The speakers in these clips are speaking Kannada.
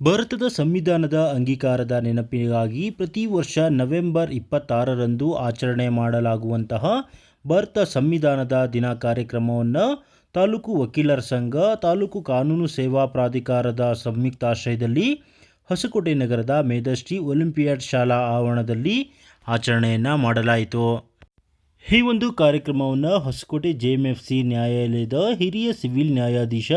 ಭಾರತದ ಸಂವಿಧಾನದ ಅಂಗೀಕಾರದ ನೆನಪಿಗಾಗಿ ಪ್ರತಿ ವರ್ಷ ನವೆಂಬರ್ 26ರಂದು ಆಚರಣೆ ಮಾಡಲಾಗುವಂತಹ ಭಾರತ ಸಂವಿಧಾನದ ದಿನ ಕಾರ್ಯಕ್ರಮವನ್ನು ತಾಲೂಕು ವಕೀಲರ ಸಂಘ, ತಾಲೂಕು ಕಾನೂನು ಸೇವಾ ಪ್ರಾಧಿಕಾರದ ಸಂಯುಕ್ತಾಶ್ರಯದಲ್ಲಿ ಹೊಸಕೋಟೆ ನಗರದ ಮೇಧಶ್ರೀ ಒಲಿಂಪಿಯಾಡ್ ಶಾಲಾ ಆವರಣದಲ್ಲಿ ಆಚರಣೆಯನ್ನು ಮಾಡಲಾಯಿತು. ಈ ಒಂದು ಕಾರ್ಯಕ್ರಮವನ್ನು ಹೊಸಕೋಟೆ JMFC ನ್ಯಾಯಾಲಯದ ಹಿರಿಯ ಸಿವಿಲ್ ನ್ಯಾಯಾಧೀಶ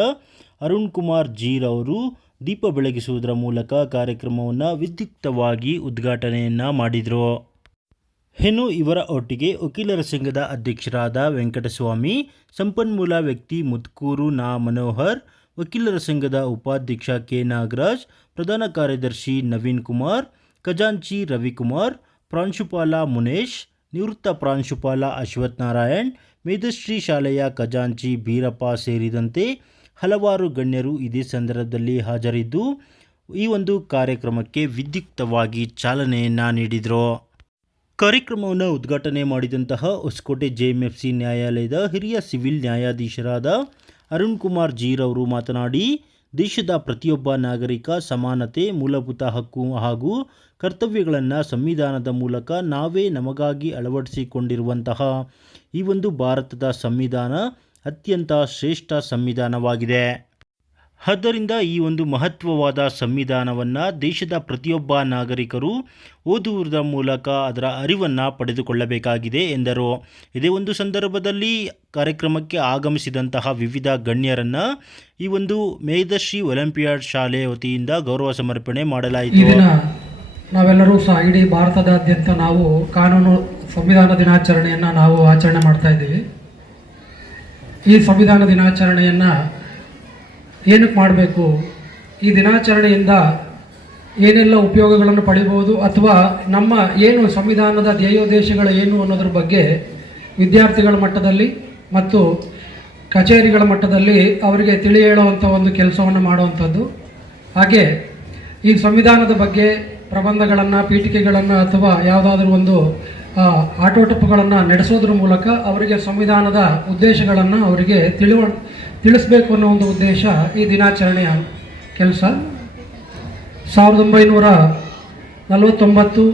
ಅರುಣ್ ಕುಮಾರ್ ಜಿ ರವರು ದೀಪ ಬೆಳಗಿಸುವುದರ ಮೂಲಕ ಕಾರ್ಯಕ್ರಮವನ್ನು ವಿದ್ಯುಕ್ತವಾಗಿ ಉದ್ಘಾಟನೆಯನ್ನು ಮಾಡಿದರು. ಇನ್ನು ಇವರ ಒಟ್ಟಿಗೆ ವಕೀಲರ ಸಂಘದ ಅಧ್ಯಕ್ಷರಾದ ವೆಂಕಟಸ್ವಾಮಿ, ಸಂಪನ್ಮೂಲ ವ್ಯಕ್ತಿ ಮುತ್ಕೂರು ನಾ ಮನೋಹರ್, ವಕೀಲರ ಸಂಘದ ಉಪಾಧ್ಯಕ್ಷ ಕೆ ನಾಗರಾಜ್, ಪ್ರಧಾನ ಕಾರ್ಯದರ್ಶಿ ನವೀನ್ ಕುಮಾರ್, ಖಜಾಂಚಿ ರವಿಕುಮಾರ್, ಪ್ರಾಂಶುಪಾಲ ಮುನೇಶ್, ನಿವೃತ್ತ ಪ್ರಾಂಶುಪಾಲ ಅಶ್ವಥ್ ನಾರಾಯಣ್, ಮೇಧಶ್ರೀ ಶಾಲೆಯ ಖಜಾಂಚಿ ಬೀರಪ್ಪ ಸೇರಿದಂತೆ ಹಲವಾರು ಗಣ್ಯರು ಇದೇ ಸಂದರ್ಭದಲ್ಲಿ ಹಾಜರಿದ್ದು ಈ ಒಂದು ಕಾರ್ಯಕ್ರಮಕ್ಕೆ ವಿದ್ಯುಕ್ತವಾಗಿ ಚಾಲನೆಯನ್ನು ನೀಡಿದರು. ಕಾರ್ಯಕ್ರಮವನ್ನು ಉದ್ಘಾಟನೆ ಮಾಡಿದಂತಹ ಹೊಸಕೋಟೆ JMFC ನ್ಯಾಯಾಲಯದ ಹಿರಿಯ ಸಿವಿಲ್ ನ್ಯಾಯಾಧೀಶರಾದ ಅರುಣ್ ಕುಮಾರ್ ಜಿ ರವರು ಮಾತನಾಡಿ, ದೇಶದ ಪ್ರತಿಯೊಬ್ಬ ನಾಗರಿಕ ಸಮಾನತೆ, ಮೂಲಭೂತ ಹಕ್ಕು ಹಾಗೂ ಕರ್ತವ್ಯಗಳನ್ನು ಸಂವಿಧಾನದ ಮೂಲಕ ನಾವೇ ನಮಗಾಗಿ ಅಳವಡಿಸಿಕೊಂಡಿರುವಂತಹ ಈ ಒಂದು ಭಾರತದ ಸಂವಿಧಾನ ಅತ್ಯಂತ ಶ್ರೇಷ್ಠ ಸಂವಿಧಾನವಾಗಿದೆ. ಆದ್ದರಿಂದ ಈ ಒಂದು ಮಹತ್ವವಾದ ಸಂವಿಧಾನವನ್ನು ದೇಶದ ಪ್ರತಿಯೊಬ್ಬ ನಾಗರಿಕರು ಓದುವುದರ ಮೂಲಕ ಅದರ ಅರಿವನ್ನು ಪಡೆದುಕೊಳ್ಳಬೇಕಾಗಿದೆ ಎಂದರು. ಇದೇ ಒಂದು ಸಂದರ್ಭದಲ್ಲಿ ಕಾರ್ಯಕ್ರಮಕ್ಕೆ ಆಗಮಿಸಿದಂತಹ ವಿವಿಧ ಗಣ್ಯರನ್ನು ಈ ಒಂದು ಮೇಧಶ್ರೀ ಒಲಿಂಪಿಯಾಡ್ ಶಾಲೆ ವತಿಯಿಂದ ಗೌರವ ಸಮರ್ಪಣೆ ಮಾಡಲಾಯಿತು. ನಾವೆಲ್ಲರೂ ಸಹ ಇಡೀ ಭಾರತದಾದ್ಯಂತ ನಾವು ಕಾನೂನು ಸಂವಿಧಾನ ದಿನಾಚರಣೆಯನ್ನು ನಾವು ಆಚರಣೆ ಮಾಡ್ತಾ ಇದ್ದೀವಿ. ಈ ಸಂವಿಧಾನ ದಿನಾಚರಣೆಯನ್ನು ಏನಕ್ಕೆ ಮಾಡಬೇಕು, ಈ ದಿನಾಚರಣೆಯಿಂದ ಏನೆಲ್ಲ ಉಪಯೋಗಗಳನ್ನು ಪಡಿಬೋದು, ಅಥವಾ ನಮ್ಮ ಏನು ಸಂವಿಧಾನದ ಧ್ಯೇಯೋದ್ದೇಶಗಳು ಏನು ಅನ್ನೋದ್ರ ಬಗ್ಗೆ ವಿದ್ಯಾರ್ಥಿಗಳ ಮಟ್ಟದಲ್ಲಿ ಮತ್ತು ಕಚೇರಿಗಳ ಮಟ್ಟದಲ್ಲಿ ಅವರಿಗೆ ತಿಳಿ ಹೇಳುವಂಥ ಒಂದು ಕೆಲಸವನ್ನು ಮಾಡುವಂಥದ್ದು. ಹಾಗೆ ಈ ಸಂವಿಧಾನದ ಬಗ್ಗೆ ಪ್ರಬಂಧಗಳನ್ನು, ಪೀಠಿಕೆಗಳನ್ನು ಅಥವಾ ಯಾವುದಾದ್ರೂ ಒಂದು ಆಟೋಟಪಗಳನ್ನು ನಡೆಸೋದ್ರ ಮೂಲಕ ಅವರಿಗೆ ಸಂವಿಧಾನದ ಉದ್ದೇಶಗಳನ್ನು ಅವರಿಗೆ ತಿಳಿಸ್ಬೇಕು ಅನ್ನೋ ಒಂದು ಉದ್ದೇಶ ಈ ದಿನಾಚರಣೆಯ ಕೆಲಸ. 1949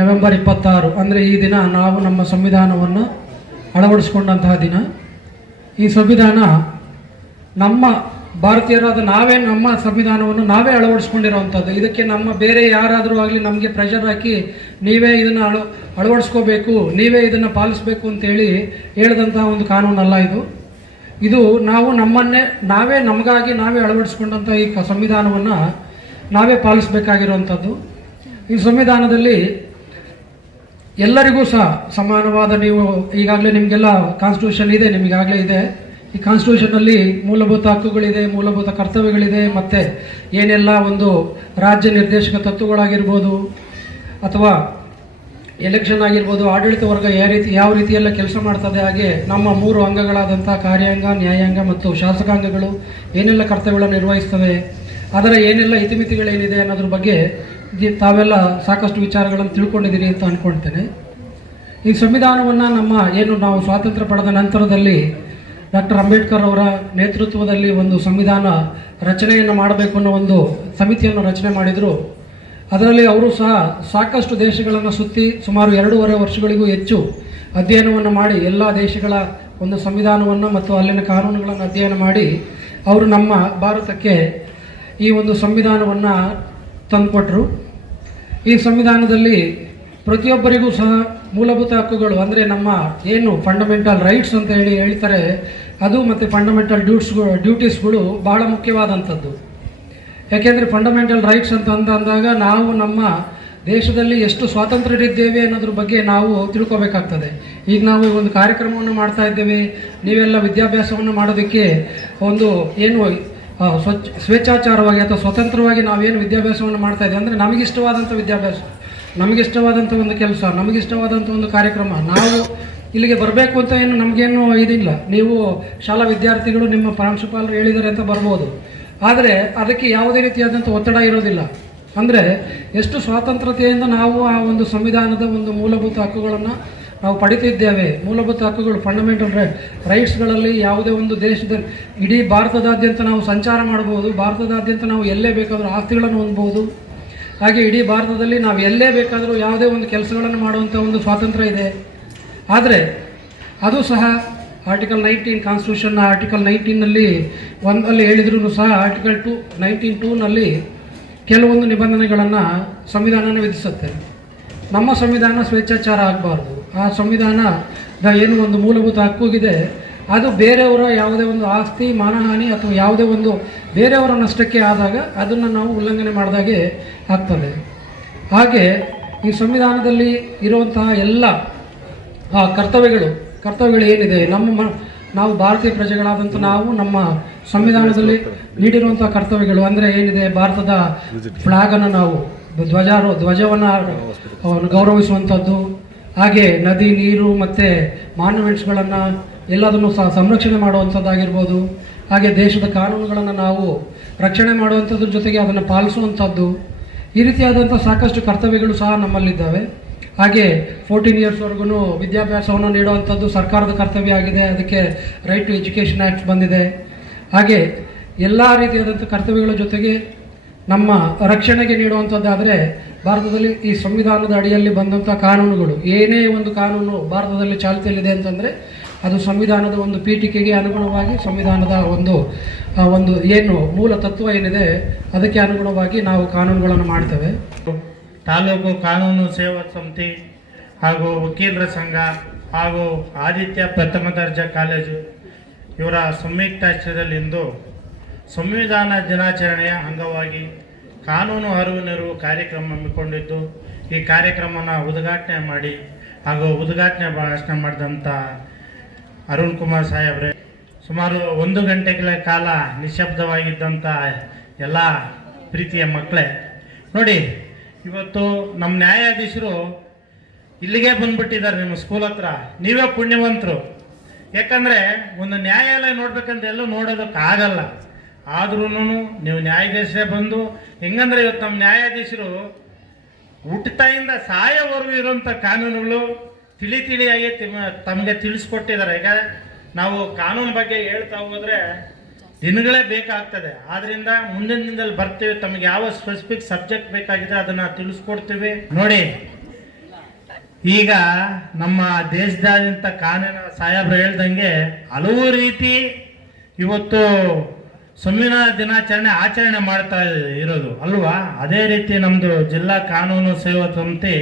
ನವೆಂಬರ್ 26 ಅಂದರೆ ಈ ದಿನ ನಾವು ನಮ್ಮ ಸಂವಿಧಾನವನ್ನು ಅಳವಡಿಸ್ಕೊಂಡಂತಹ ದಿನ. ಈ ಸಂವಿಧಾನ ನಮ್ಮ ಭಾರತೀಯರಾದ ನಾವೇ ನಮ್ಮ ಸಂವಿಧಾನವನ್ನು ನಾವೇ ಅಳವಡಿಸ್ಕೊಂಡಿರೋವಂಥದ್ದು. ಇದಕ್ಕೆ ನಮ್ಮ ಬೇರೆ ಯಾರಾದರೂ ಆಗಲಿ ನಮಗೆ ಪ್ರೆಷರ್ ಹಾಕಿ ನೀವೇ ಇದನ್ನು ಅಳವಡಿಸ್ಕೋಬೇಕು, ನೀವೇ ಇದನ್ನು ಪಾಲಿಸಬೇಕು ಅಂತೇಳಿ ಹೇಳಿದಂತಹ ಒಂದು ಕಾನೂನಲ್ಲ ಇದು. ಇದು ನಾವು ನಾವೇ ನಮಗಾಗಿ ನಾವೇ ಅಳವಡಿಸ್ಕೊಂಡಂಥ ಈ ಸಂವಿಧಾನವನ್ನು ನಾವೇ ಪಾಲಿಸಬೇಕಾಗಿರುವಂಥದ್ದು. ಈ ಸಂವಿಧಾನದಲ್ಲಿ ಎಲ್ಲರಿಗೂ ಸಹ ಸಮಾನವಾದ, ನೀವು ಈಗಾಗಲೇ ನಿಮಗೆಲ್ಲ ಕಾನ್ಸ್ಟಿಟ್ಯೂಷನ್ ಇದೆ, ನಿಮಗಾಗಲೇ ಇದೆ. ಈ ಕಾನ್ಸ್ಟಿಟ್ಯೂಷನಲ್ಲಿ ಮೂಲಭೂತ ಹಕ್ಕುಗಳಿದೆ, ಮೂಲಭೂತ ಕರ್ತವ್ಯಗಳಿದೆ, ಮತ್ತು ಏನೆಲ್ಲ ಒಂದು ರಾಜ್ಯ ನಿರ್ದೇಶಕ ತತ್ವಗಳಾಗಿರ್ಬೋದು ಅಥವಾ ಎಲೆಕ್ಷನ್ ಆಗಿರ್ಬೋದು, ಆಡಳಿತ ವರ್ಗ ಯಾವ ರೀತಿಯೆಲ್ಲ ಕೆಲಸ ಮಾಡ್ತದೆ, ಹಾಗೆ ನಮ್ಮ 3 ಅಂಗಗಳಾದಂಥ ಕಾರ್ಯಾಂಗ, ನ್ಯಾಯಾಂಗ ಮತ್ತು ಶಾಸಕಾಂಗಗಳು ಏನೆಲ್ಲ ಕರ್ತವ್ಯಗಳನ್ನು ನಿರ್ವಹಿಸ್ತವೆ, ಅದರ ಏನೆಲ್ಲ ಇತಿಮಿತಿಗಳೇನಿದೆ ಅನ್ನೋದ್ರ ಬಗ್ಗೆ ತಾವೆಲ್ಲ ಸಾಕಷ್ಟು ವಿಚಾರಗಳನ್ನು ತಿಳ್ಕೊಂಡಿದ್ದೀರಿ ಅಂತ ಅಂದ್ಕೊಳ್ತೇನೆ. ಈ ಸಂವಿಧಾನವನ್ನು ನಾವು ಸ್ವಾತಂತ್ರ್ಯ ಪಡೆದ ನಂತರದಲ್ಲಿ ಡಾಕ್ಟರ್ ಅಂಬೇಡ್ಕರ್ ಅವರ ನೇತೃತ್ವದಲ್ಲಿ ಒಂದು ಸಂವಿಧಾನ ರಚನೆಯನ್ನು ಮಾಡಬೇಕು ಅನ್ನೋ ಒಂದು ಸಮಿತಿಯನ್ನು ರಚನೆ ಮಾಡಿದರು. ಅದರಲ್ಲಿ ಅವರು ಸಹ ಸಾಕಷ್ಟು ದೇಶಗಳನ್ನು ಸುತ್ತಿ ಸುಮಾರು 2.5 ವರ್ಷಗಳಿಗೂ ಹೆಚ್ಚು ಅಧ್ಯಯನವನ್ನು ಮಾಡಿ ಎಲ್ಲ ದೇಶಗಳ ಒಂದು ಸಂವಿಧಾನವನ್ನು ಮತ್ತು ಅಲ್ಲಿನ ಕಾನೂನುಗಳನ್ನು ಅಧ್ಯಯನ ಮಾಡಿ ಅವರು ನಮ್ಮ ಭಾರತಕ್ಕೆ ಈ ಒಂದು ಸಂವಿಧಾನವನ್ನು ತಂದುಕೊಟ್ರು. ಈ ಸಂವಿಧಾನದಲ್ಲಿ ಪ್ರತಿಯೊಬ್ಬರಿಗೂ ಸಹ ಮೂಲಭೂತ ಹಕ್ಕುಗಳು ಅಂದರೆ ನಮ್ಮ ಏನು ಫಂಡಮೆಂಟಲ್ ರೈಟ್ಸ್ ಅಂತ ಹೇಳ್ತಾರೆ ಅದು, ಮತ್ತು ಫಂಡಮೆಂಟಲ್ ಡ್ಯೂಟೀಸ್ಗಳು ಬಹಳ ಮುಖ್ಯವಾದಂಥದ್ದು. ಯಾಕೆಂದರೆ ಫಂಡಮೆಂಟಲ್ ರೈಟ್ಸ್ ಅಂತ ಅಂದಾಗ ನಾವು ನಮ್ಮ ದೇಶದಲ್ಲಿ ಎಷ್ಟು ಸ್ವಾತಂತ್ರ್ಯರಿದ್ದೇವೆ ಅನ್ನೋದ್ರ ಬಗ್ಗೆ ನಾವು ತಿಳ್ಕೊಬೇಕಾಗ್ತದೆ. ಈಗ ನಾವು ಒಂದು ಕಾರ್ಯಕ್ರಮವನ್ನು ಮಾಡ್ತಾ ಇದ್ದೇವೆ, ನೀವೆಲ್ಲ ವಿದ್ಯಾಭ್ಯಾಸವನ್ನು ಮಾಡೋದಕ್ಕೆ ಒಂದು ಏನು ಸ್ವೇಚ್ಛಾಚಾರವಾಗಿ ಅಥವಾ ಸ್ವತಂತ್ರವಾಗಿ ನಾವೇನು ವಿದ್ಯಾಭ್ಯಾಸವನ್ನು ಮಾಡ್ತಾ ಇದ್ದೇವೆ ಅಂದರೆ ನಮಗಿಷ್ಟವಾದಂಥ ವಿದ್ಯಾಭ್ಯಾಸ, ನಮಗಿಷ್ಟವಾದಂಥ ಒಂದು ಕೆಲಸ, ನಮಗಿಷ್ಟವಾದಂಥ ಒಂದು ಕಾರ್ಯಕ್ರಮ, ನಾವು ಇಲ್ಲಿಗೆ ಬರಬೇಕು ಅಂತ ಏನು ನಮಗೇನು ಇದಿಲ್ಲ. ನೀವು ಶಾಲಾ ವಿದ್ಯಾರ್ಥಿಗಳು ನಿಮ್ಮ ಪ್ರಾಂಶುಪಾಲರು ಹೇಳಿದ್ದಾರೆ ಅಂತ ಬರ್ಬೋದು, ಆದರೆ ಅದಕ್ಕೆ ಯಾವುದೇ ರೀತಿಯಾದಂಥ ಒತ್ತಡ ಇರೋದಿಲ್ಲ. ಅಂದರೆ ಎಷ್ಟು ಸ್ವಾತಂತ್ರ್ಯತೆಯಿಂದ ನಾವು ಆ ಒಂದು ಸಂವಿಧಾನದ ಒಂದು ಮೂಲಭೂತ ಹಕ್ಕುಗಳನ್ನು ನಾವು ಪಡಿತಿದ್ದೇವೆ. ಮೂಲಭೂತ ಹಕ್ಕುಗಳು, ಫಂಡಮೆಂಟಲ್ ರೈಟ್ಸ್ಗಳಲ್ಲಿ ಯಾವುದೇ ಒಂದು ದೇಶದಲ್ಲಿ ಇಡೀ ಭಾರತದಾದ್ಯಂತ ನಾವು ಸಂಚಾರ ಮಾಡ್ಬೋದು. ಭಾರತದಾದ್ಯಂತ ನಾವು ಎಲ್ಲೇ ಬೇಕಾದರೂ ಆಸ್ತಿಗಳನ್ನು ಹೊಂದ್ಬೋದು. ಹಾಗೆ ಇಡೀ ಭಾರತದಲ್ಲಿ ನಾವು ಎಲ್ಲೇ ಬೇಕಾದರೂ ಯಾವುದೇ ಒಂದು ಕೆಲಸಗಳನ್ನು ಮಾಡುವಂಥ ಒಂದು ಸ್ವಾತಂತ್ರ್ಯ ಇದೆ. ಆದರೆ ಅದು ಸಹ ಆರ್ಟಿಕಲ್ 19 ಕಾನ್ಸ್ಟಿಟ್ಯೂಷನ್ನ ಆರ್ಟಿಕಲ್ 19ನಲ್ಲಿ ಒಂದಲ್ಲಿ ಹೇಳಿದ್ರೂ ಸಹ ಆರ್ಟಿಕಲ್ 19(2) ಕೆಲವೊಂದು ನಿಬಂಧನೆಗಳನ್ನು ಸಂವಿಧಾನನೇ ವಿಧಿಸುತ್ತೆ. ನಮ್ಮ ಸಂವಿಧಾನ ಸ್ವೇಚ್ಛಾಚಾರ ಆಗಬಾರ್ದು. ಆ ಸಂವಿಧಾನದ ಏನು ಒಂದು ಮೂಲಭೂತ ಹಕ್ಕುಗಿದೆ ಅದು ಬೇರೆಯವರ ಯಾವುದೇ ಒಂದು ಆಸ್ತಿ, ಮಾನಹಾನಿ ಅಥವಾ ಯಾವುದೇ ಒಂದು ಬೇರೆಯವರ ನಷ್ಟಕ್ಕೆ ಆದಾಗ ಅದನ್ನು ನಾವು ಉಲ್ಲಂಘನೆ ಮಾಡಿದಾಗೆ ಆಗ್ತದೆ. ಹಾಗೆ ಈ ಸಂವಿಧಾನದಲ್ಲಿ ಇರುವಂತಹ ಎಲ್ಲ ಕರ್ತವ್ಯಗಳು ಏನಿದೆ, ನಾವು ಭಾರತೀಯ ಪ್ರಜೆಗಳಾದಂಥ ನಾವು ನಮ್ಮ ಸಂವಿಧಾನದಲ್ಲಿ ನೀಡಿರುವಂಥ ಕರ್ತವ್ಯಗಳು ಅಂದರೆ ಏನಿದೆ, ಭಾರತದ ಫ್ಲಾಗನ್ನು ನಾವು ಧ್ವಜವನ್ನು ಗೌರವಿಸುವಂಥದ್ದು, ಹಾಗೆ ನದಿ, ನೀರು ಮತ್ತು ಮಾನ್ಯುಮೆಂಟ್ಸ್ಗಳನ್ನು ಎಲ್ಲದನ್ನು ಸಹ ಸಂರಕ್ಷಣೆ ಮಾಡುವಂಥದ್ದಾಗಿರ್ಬೋದು. ಹಾಗೆ ದೇಶದ ಕಾನೂನುಗಳನ್ನು ನಾವು ರಕ್ಷಣೆ ಮಾಡುವಂಥದ್ರ ಜೊತೆಗೆ ಅದನ್ನು ಪಾಲಿಸುವಂಥದ್ದು, ಈ ರೀತಿಯಾದಂಥ ಸಾಕಷ್ಟು ಕರ್ತವ್ಯಗಳು ಸಹ ನಮ್ಮಲ್ಲಿದ್ದಾವೆ. ಹಾಗೆ 14 ಇಯರ್ಸ್ವರೆಗೂ ವಿದ್ಯಾಭ್ಯಾಸವನ್ನು ನೀಡುವಂಥದ್ದು ಸರ್ಕಾರದ ಕರ್ತವ್ಯ ಆಗಿದೆ. ಅದಕ್ಕೆ ರೈಟ್ ಟು ಎಜುಕೇಷನ್ ಆ್ಯಕ್ಟ್ ಬಂದಿದೆ. ಹಾಗೆ ಎಲ್ಲ ರೀತಿಯಾದಂಥ ಕರ್ತವ್ಯಗಳ ಜೊತೆಗೆ ನಮ್ಮ ರಕ್ಷಣೆಗೆ ನೀಡುವಂಥದ್ದಾದರೆ ಭಾರತದಲ್ಲಿ ಈ ಸಂವಿಧಾನದ ಅಡಿಯಲ್ಲಿ ಬಂದಂಥ ಕಾನೂನುಗಳು, ಏನೇ ಒಂದು ಕಾನೂನು ಭಾರತದಲ್ಲಿ ಚಾಲ್ತಿಯಲ್ಲಿದೆ ಅಂತಂದರೆ ಅದು ಸಂವಿಧಾನದ ಒಂದು ಪೀಠಿಕೆಗೆ ಅನುಗುಣವಾಗಿ, ಸಂವಿಧಾನದ ಒಂದು ಏನು ಮೂಲ ತತ್ವ ಏನಿದೆ ಅದಕ್ಕೆ ಅನುಗುಣವಾಗಿ ನಾವು ಕಾನೂನುಗಳನ್ನು ಮಾಡ್ತೇವೆ. ತಾಲೂಕು ಕಾನೂನು ಸೇವಾ ಸಮಿತಿ ಹಾಗೂ ವಕೀಲರ ಸಂಘ ಹಾಗೂ ಆದಿತ್ಯ ಪ್ರಥಮ ದರ್ಜೆ ಕಾಲೇಜು ಇವರ ಸಂಯುಕ್ತಾಶ್ರಯದಲ್ಲಿಂದು ಸಂವಿಧಾನ ದಿನಾಚರಣೆಯ ಅಂಗವಾಗಿ ಕಾನೂನು ಅರಿವು ನೆರವು ಕಾರ್ಯಕ್ರಮ ಹಮ್ಮಿಕೊಂಡಿದ್ದು, ಈ ಕಾರ್ಯಕ್ರಮನ ಉದ್ಘಾಟನೆ ಮಾಡಿ ಹಾಗೂ ಉದ್ಘಾಟನೆ ಭಾಷಣ ಮಾಡಿದಂಥ ಅರುಣ್ ಕುಮಾರ್ ಸಾಹೇಬ್ರೆ, ಸುಮಾರು 1 ಗಂಟೆಗಳ ಕಾಲ ನಿಶಬ್ದವಾಗಿದ್ದಂಥ ಎಲ್ಲ ಪ್ರೀತಿಯ ಮಕ್ಕಳೇ, ನೋಡಿ ಇವತ್ತು ನಮ್ಮ ನ್ಯಾಯಾಧೀಶರು ಇಲ್ಲಿಗೆ ಬಂದ್ಬಿಟ್ಟಿದ್ದಾರೆ ನಿಮ್ಮ ಸ್ಕೂಲ್ ಹತ್ರ. ನೀವೇ ಪುಣ್ಯವಂತರು. ಯಾಕಂದರೆ ಒಂದು ನ್ಯಾಯಾಲಯ ನೋಡ್ಬೇಕಂತ ಎಲ್ಲೂ ನೋಡೋದಕ್ಕಾಗಲ್ಲ. ಆದ್ರೂ ನೀವು ನ್ಯಾಯಾಧೀಶರೇ ಬಂದು, ಹೆಂಗಂದ್ರೆ ಇವತ್ತು ನಮ್ಮ ನ್ಯಾಯಾಧೀಶರು ಹುಟ್ಟತಾಯಿಂದ ಸಾಯೋವರೆಗೂ ಇರುವಂಥ ಕಾನೂನುಗಳು ತಿಳಿಯಾಗಿ ತಮಗೆ ತಿಳಿಸ್ಕೊಟ್ಟಿದ್ದಾರೆ. ಈಗ ನಾವು ಕಾನೂನು ಬಗ್ಗೆ ಹೇಳ್ತಾ ಹೋದರೆ ದಿನಗಳೇ ಬೇಕಾಗ್ತದೆ. ಆದ್ದರಿಂದ ಮುಂದಿನ ದಿನದಲ್ಲಿ ಬರ್ತೀವಿ, ತಮಗೆ ಯಾವ ಸ್ಪೆಸಿಫಿಕ್ ಸಬ್ಜೆಕ್ಟ್ ಬೇಕಾಗಿದ್ರೆ ಅದನ್ನು ತಿಳಿಸ್ಕೊಡ್ತೀವಿ. ನೋಡಿ, ಈಗ ನಮ್ಮ ದೇಶದಾದ್ಯಂತ ಕಾನೂನು ಸಾಹೇಬ್ರು ಹೇಳ್ದಂಗೆ ಹಲವು ರೀತಿ ಇವತ್ತು ಸಂವಿಧಾನ ದಿನಾಚರಣೆ ಆಚರಣೆ ಮಾಡ್ತಾ ಇರೋದು ಅಲ್ವಾ. ಅದೇ ರೀತಿ ನಮ್ಮದು ಜಿಲ್ಲಾ ಕಾನೂನು ಸೇವಾ ಸಮಿತಿ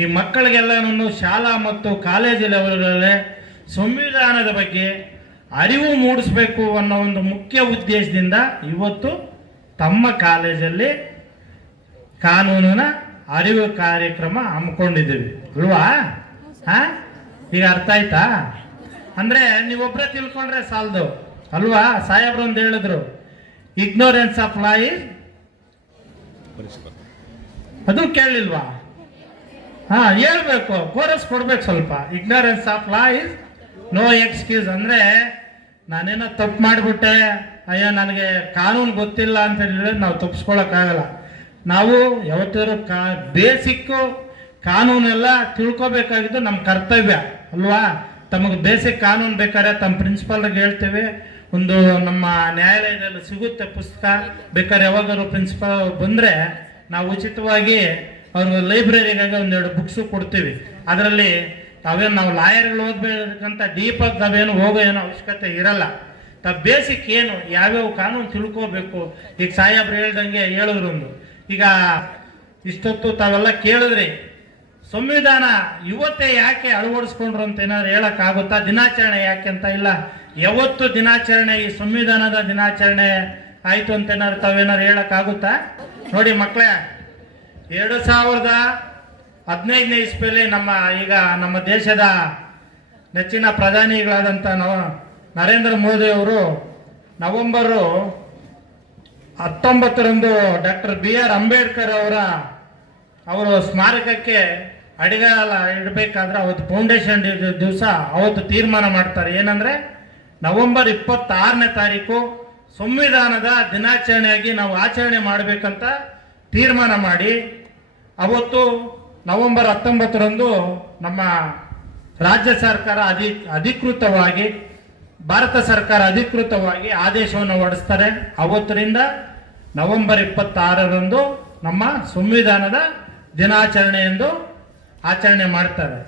ಈ ಮಕ್ಕಳಿಗೆಲ್ಲನೂ ಶಾಲಾ ಮತ್ತು ಕಾಲೇಜು ಲೆವೆಲ್ಗಳಲ್ಲೇ ಸಂವಿಧಾನದ ಬಗ್ಗೆ ಅರಿವು ಮೂಡಿಸ್ಬೇಕು ಅನ್ನೋ ಒಂದು ಮುಖ್ಯ ಉದ್ದೇಶದಿಂದ ಇವತ್ತು ತಮ್ಮ ಕಾಲೇಜಲ್ಲಿ ಕಾನೂನಿನ ಅರಿವು ಕಾರ್ಯಕ್ರಮ ಹಮ್ಮಿಕೊಂಡಿದ್ದೀವಿ ಅಲ್ವಾ. ಈಗ ಅರ್ಥ ಆಯ್ತಾ? ಅಂದರೆ ನೀವೊಬ್ಬರೇ ತಿಳ್ಕೊಂಡ್ರೆ ಸಾಲದು ಅಲ್ವಾ. ಸಾಹೇಬ್ರು ಒಂದು ಹೇಳಿದ್ರು, ಇಗ್ನೋರೆನ್ಸ್ ಆಫ್ ಲಾ ಇಸ್, ಅದು ಕೇಳಲಿಲ್ವಾ? ಹೇಳ್ಬೇಕು, ಕೋರಸ್ ಕೊಡ್ಬೇಕು ಸ್ವಲ್ಪ. Ignorance of law is no excuse. ಅಂದರೆ ನಾನೇನೋ ತಪ್ಪು ಮಾಡಿಬಿಟ್ಟೆ, ಅಯ್ಯೋ ನನಗೆ ಕಾನೂನು ಗೊತ್ತಿಲ್ಲ ಅಂತ ಹೇಳಿದ್ರೆ ನಾವು ತಪ್ಪಿಸ್ಕೊಳಕ್ಕಾಗಲ್ಲ. ನಾವು ಯಾವತ್ತಾದ್ರೂ ಬೇಸಿಕ್ಕು ಕಾನೂನೆಲ್ಲ ತಿಳ್ಕೊಬೇಕಾಗಿದ್ದು ನಮ್ಮ ಕರ್ತವ್ಯ ಅಲ್ವಾ. ತಮಗೆ ಬೇಸಿಕ್ ಕಾನೂನು ಬೇಕಾದ್ರೆ ತಮ್ಮ ಪ್ರಿನ್ಸಿಪಾಲ್ಗೆ ಹೇಳ್ತೇವೆ, ಒಂದು ನಮ್ಮ ನ್ಯಾಯಾಲಯದಲ್ಲಿ ಸಿಗುತ್ತೆ ಪುಸ್ತಕ, ಬೇಕಾದ್ರೆ ಯಾವಾಗಾದ್ರು ಪ್ರಿನ್ಸಿಪಾಲ್ ಬಂದರೆ ನಾವು ಉಚಿತವಾಗಿ ಅವ್ರಿಗೆ ಲೈಬ್ರರಿಗಾಗಿ 1-2 ಬುಕ್ಸು ಕೊಡ್ತೀವಿ. ಅದರಲ್ಲಿ ನಾವು ಲಾಯರ್ಗಳು ಓದಬೇಕಂತ ಡೀಪಾಗಿ ತಾವೇನು ಹೋಗೋ ಏನೋ ಅವಶ್ಯಕತೆ ಇರಲ್ಲ. ಬೇಸಿಕ್ ಏನು ಯಾವ್ಯಾವ ಕಾನೂನು ತಿಳ್ಕೋಬೇಕು. ಈಗ ಸಾಹೇಬ್ರು ಹೇಳ್ದಂಗೆ ಹೇಳಿದ್ರು, ಈಗ ಇಷ್ಟೊತ್ತು ತಾವೆಲ್ಲ ಕೇಳಿದ್ರಿ ಸಂವಿಧಾನ ಇವತ್ತೇ ಯಾಕೆ ಅಳವಡಿಸ್ಕೊಂಡ್ರು ಅಂತ ಏನಾದ್ರು ಹೇಳಕ್ಕಾಗುತ್ತಾ? ದಿನಾಚರಣೆ ಯಾಕೆ ಅಂತ ಇಲ್ಲ, ಯಾವತ್ತು ದಿನಾಚರಣೆ ಈ ಸಂವಿಧಾನದ ದಿನಾಚರಣೆ ಆಯ್ತು ಅಂತ ಏನಾದ್ರು ತಾವೇನಾದ್ರು ಹೇಳಕ್ಕಾಗುತ್ತಾ? ನೋಡಿ ಮಕ್ಕಳೇ, 2015ನೇ ಇಸ್ವಿಯಲ್ಲಿ ನಮ್ಮ ದೇಶದ ನೆಚ್ಚಿನ ಪ್ರಧಾನಿಗಳಾದಂಥ ನರೇಂದ್ರ ಮೋದಿ ಅವರು ನವೆಂಬರ್ 19ರಂದು ಡಾಕ್ಟರ್ BR ಅಂಬೇಡ್ಕರ್ ಅವರ ಸ್ಮಾರಕಕ್ಕೆ ಅಡಿಗಾಲ ಇಡಬೇಕಾದ್ರೆ ಅವತ್ತು ಫೌಂಡೇಶನ್ ದಿವಸ ಅವತ್ತು ತೀರ್ಮಾನ ಮಾಡ್ತಾರೆ. ಏನಂದ್ರೆ ನವೆಂಬರ್ 26ನೇ ತಾರೀಕು ಸಂವಿಧಾನದ ದಿನಾಚರಣೆಯಾಗಿ ನಾವು ಆಚರಣೆ ಮಾಡಬೇಕಂತ ತೀರ್ಮಾನ ಮಾಡಿ ಅವತ್ತು ನವೆಂಬರ್ 19ರಂದು ನಮ್ಮ ರಾಜ್ಯ ಸರ್ಕಾರ ಅಧಿಕೃತವಾಗಿ ಭಾರತ ಸರ್ಕಾರ ಅಧಿಕೃತವಾಗಿ ಆದೇಶವನ್ನು ಹೊರಡಿಸ್ತಾರೆ. ಅವತ್ತರಿಂದ ನವೆಂಬರ್ 26ರಂದು ನಮ್ಮ ಸಂವಿಧಾನದ ದಿನಾಚರಣೆ ಎಂದು ಆಚರಣೆ ಮಾಡ್ತಾರೆ.